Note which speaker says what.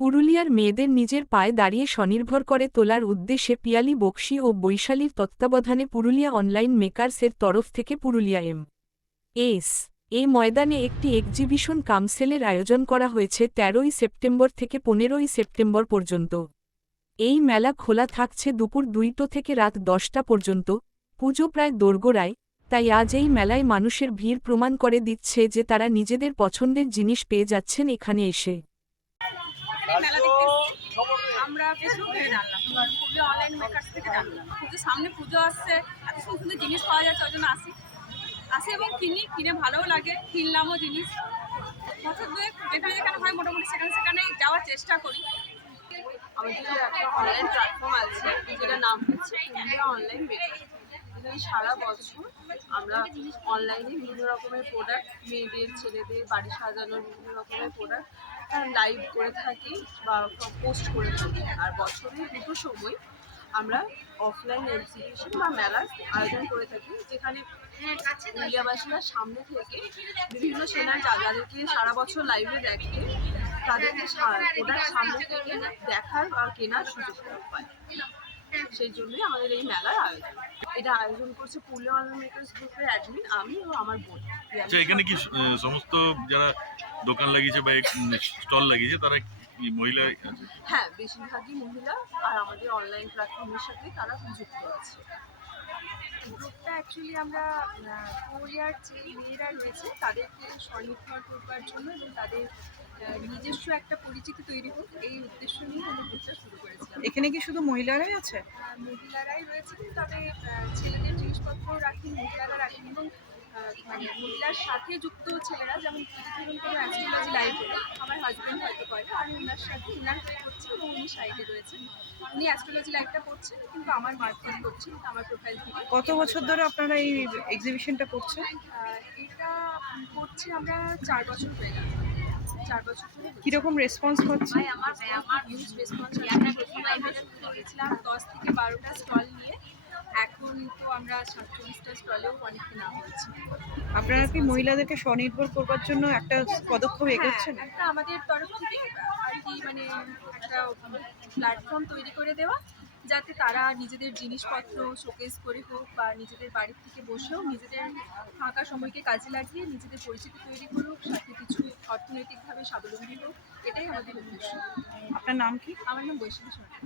Speaker 1: পুরুলিয়ার মেয়েদের নিজের পায়ে দাঁড়িয়ে স্বনির্ভর করে তোলার উদ্দেশ্যে পিয়ালি বক্সি ও বৈশালীর তত্ত্বাবধানে পুরুলিয়া অনলাইন মেকার্সের তরফ থেকে পুরুলিয়া এম এস এ ময়দানে একটি এক্সিবিশন কামসেলের আয়োজন করা হয়েছে তেরোই সেপ্টেম্বর থেকে পনেরোই সেপ্টেম্বর পর্যন্ত। এই মেলা খোলা থাকছে দুপুর দুইটো থেকে রাত দশটা পর্যন্ত। পুজো প্রায় দোরগোড়ায়, তাই আজ এই মেলায় মানুষের ভিড় প্রমাণ করে দিচ্ছে যে তারা নিজেদের পছন্দের জিনিস পেয়ে যাচ্ছেন এখানে এসে।
Speaker 2: আমরা জানলাম। খুবই অনলাইন মেকার্স থেকে জানলাম। পুজো সামনে পুজো আসছে, এত সুন্দর সুন্দর জিনিস পাওয়া যাচ্ছে, ওই জন্য আসি। আসি এবং কিনি, কিনে ভালোও লাগে, কিনলামও জিনিস। বছর দুয়েক যেখানে যেখানে হয়, মোটামুটি সেখানে সেখানে যাওয়ার চেষ্টা করি।
Speaker 3: আমাদের একটা অনলাইন প্ল্যাটফর্ম আছে, যেটার নাম হচ্ছে ইন্ডিয়া অনলাইন মেকার এখানে সারা বছর আমরা অনলাইনে বিভিন্ন রকমের প্রোডাক্ট মেয়েদের, ছেলেদের বাড়ি সাজানোর বিভিন্ন রকমের প্রোডাক্ট লাইভ করে থাকি বা পোস্ট করে থাকি। আর বছরের দুটো সময় আমরা অফলাইন এক্সিবিশন বা মেলার আয়োজন করে থাকি, যেখানে পুরুলিয়াবাসীরা সামনে থেকে বিভিন্ন সেনার যাদেরকে সারা বছর লাইভে দেখে, তাদেরকে প্রোডাক্ট সামনে থেকে দেখার বা কেনার সুযোগ পায়। সেই জন্যই আমাদের এই মেলার আয়োজন। এটা আয়োজন করছে পুরুলিয়া মেকার্স গ্রুপের অ্যাডমিন আমি ও আমার বোন।
Speaker 4: আচ্ছা এখানে কি সমস্ত যারা দোকান লাগিয়েছে বা স্টল লাগিয়েছে তারা মহিলা
Speaker 3: হ্যাঁ বেশিরভাগই মহিলা আর আমাদের অনলাইন প্ল্যাটফর্মের সাথে তারা যুক্ত আছে।
Speaker 2: গ্রুপটা অ্যাকচুয়ালি আমরা পুরুলিয়ার যে মেয়েরা রয়েছে তাদেরকে স্বনির্ভর করবার জন্য এবং তাদের নিজস্ব একটা পরিচিতি তৈরি হোক এই উদ্দেশ্য নিয়ে আমরা গ্রুপটা শুরু করেছিলাম।
Speaker 5: এখানে কি শুধু মহিলারাই আছে?
Speaker 2: মহিলারাই রয়েছে তবে ছেলেদের জিনিসপত্র রাখি মহিলারা রাখেন এবং মানে মহিলার সাথে যুক্ত ছেলেরা যেমন ধরুন কোনো অ্যাস্ট্রোলজি লাইভ হলো আমার হাজব্যান্ড হয়তো করে আমি ওনার সাথে ওনার হয়ে করছি এবং উনি সাইডে রয়েছেন। উনি অ্যাস্ট্রোলজি লাইভটা করছেন কিন্তু আমার মার্কেট করছেন আমার প্রোফাইল থেকে
Speaker 5: কত বছর ধরে আপনারা এই এক্সিবিশনটা করছেন?
Speaker 2: এটা করছি আমরা চার বছর হয়ে গেল। চার বছর
Speaker 5: কীরকম রেসপন্স পাচ্ছি
Speaker 2: আমার আমার হিউজ রেসপন্স গেছিলাম দশ থেকে বারোটা স্টল নিয়ে। এখন তো আমরা সাতচল্লিশটা স্টলেও অনেকটা নাম হয়েছি।
Speaker 5: আপনারা কি মহিলাদেরকে স্বনির্ভর করবার জন্য একটা পদক্ষেপ এগোচ্ছেন?
Speaker 2: হ্যাঁ, একটা আমাদের তরফ থেকে আর কি মানে একটা প্ল্যাটফর্ম তৈরি করে দেওয়া যাতে তারা নিজেদের জিনিসপত্র শোকেস করে হোক বা নিজেদের বাড়ির থেকে বসেও নিজেদের ফাঁকা সময়কে কাজে লাগিয়ে নিজেদের পরিচিতি তৈরি করুক সাথে কিছু অর্থনৈতিকভাবে স্বাবলম্বী হোক এটাই আমাদের উদ্দেশ্য।
Speaker 5: আপনার নাম কি?
Speaker 2: আমার নাম বৈশাখী সরকার।